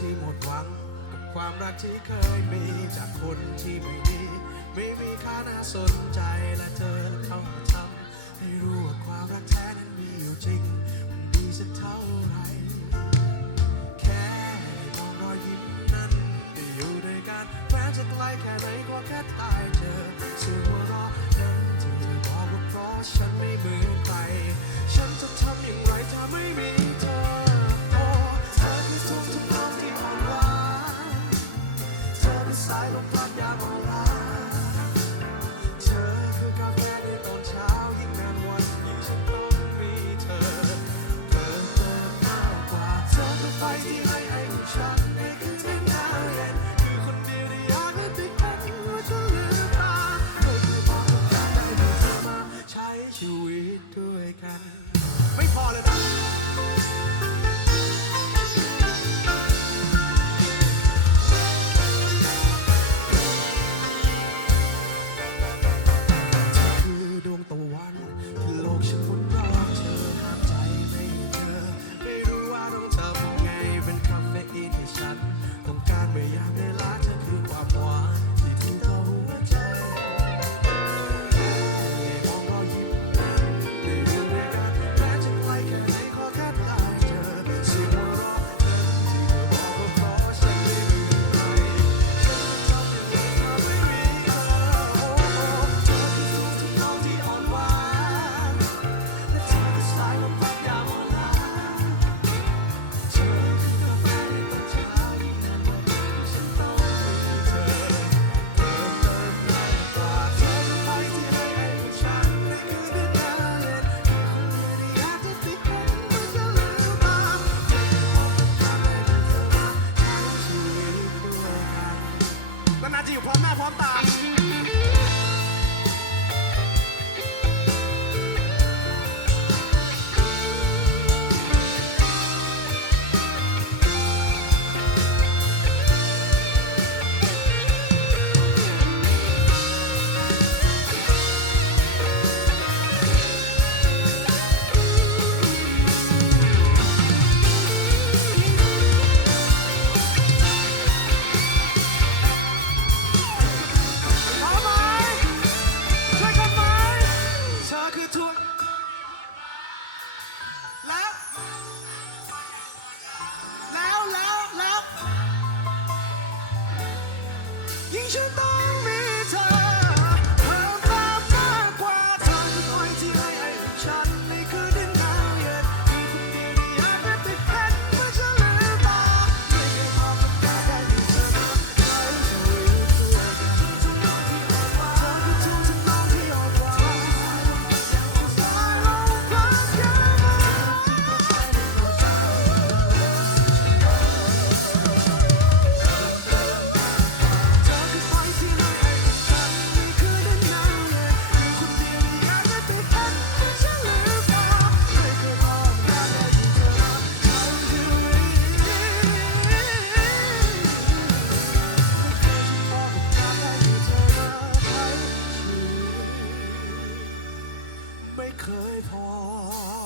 ที่หมดหวัง กับความรักที่เคยมีจากคนที่ไม่ดี ไม่มีค่าน่าสนใจและเธอเข้ามาทำให้รู้ว่าความรักแท้นั้นมีอยู่จริง มันดีสักเท่าไหร่แค่ไมองรอยยิ้มนั้นได้อยู่ด้วยกันแม้จะไกลแค่ไหนก็แค่ถ่ายเธอเสียงหัวเราะนั้นที่เธอบอกว่าเพราะฉันไม่เหมือนใคร สายลมพัดยาม อยู่พร้อมหน้าพร้อมตา 英雄大 ah